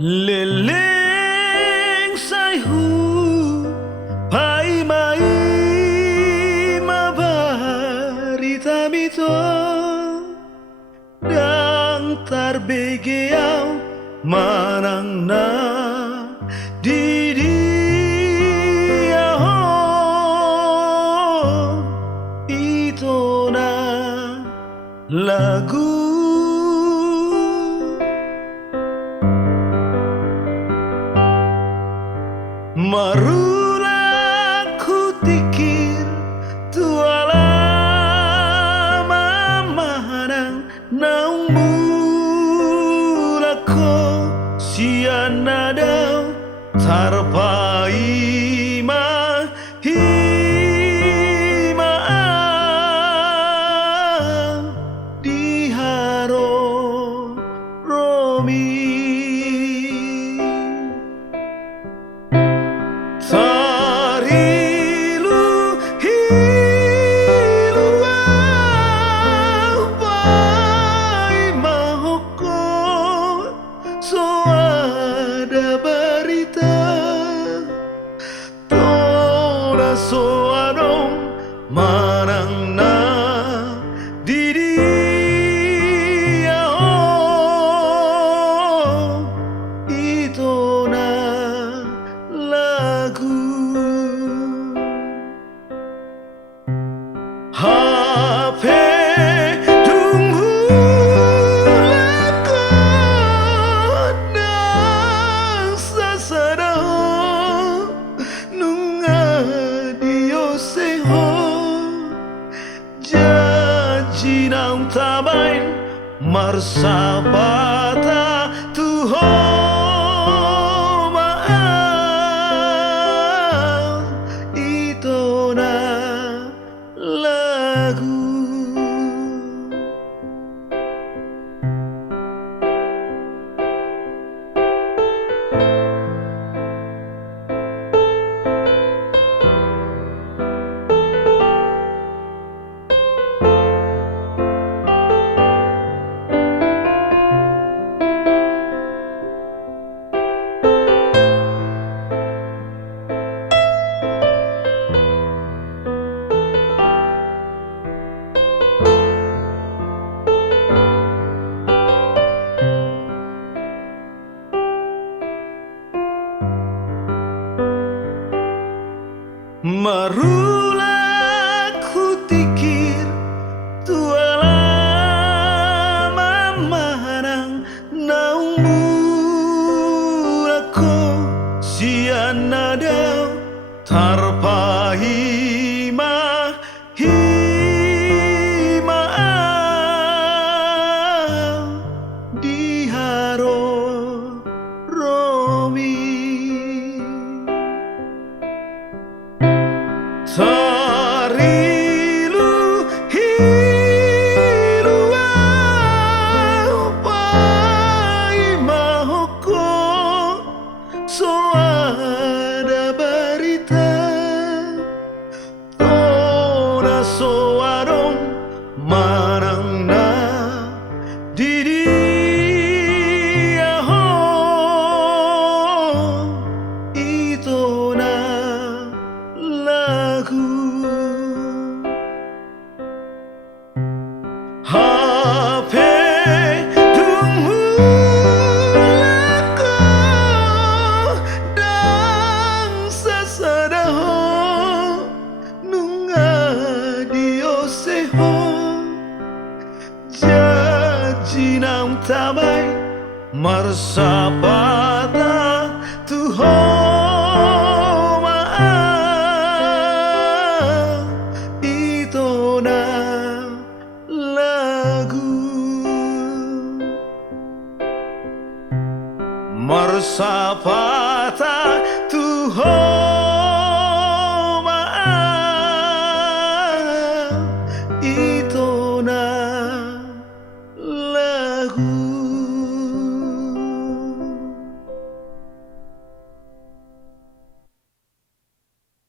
Leleng sai hu pai mai mabarita mito dang tarbegeau manang na di dia ho ito na lagu marula ku tikir tuala mamanang naung mula ko siana daw tarpai ma hima di haro romi Sarilu hilu pai mahoko so ada berita tora so adong manang na diri ito na lagu HP tunggu lakon nang sasadaw nunga dioseho janji nang tabain marsabata tuho ito na lagu marula ku tikir tuala mamanang naung mula ko siana daw tarpai ma hima di haro romi Sarilu hilu pai mahoko so ada berita tora so adong manang na diri ito na lagu HP tunggu lakon dang sasadaho nunga dioseho janji nang tabai marsabata tuho ito na lagu marsapata tuho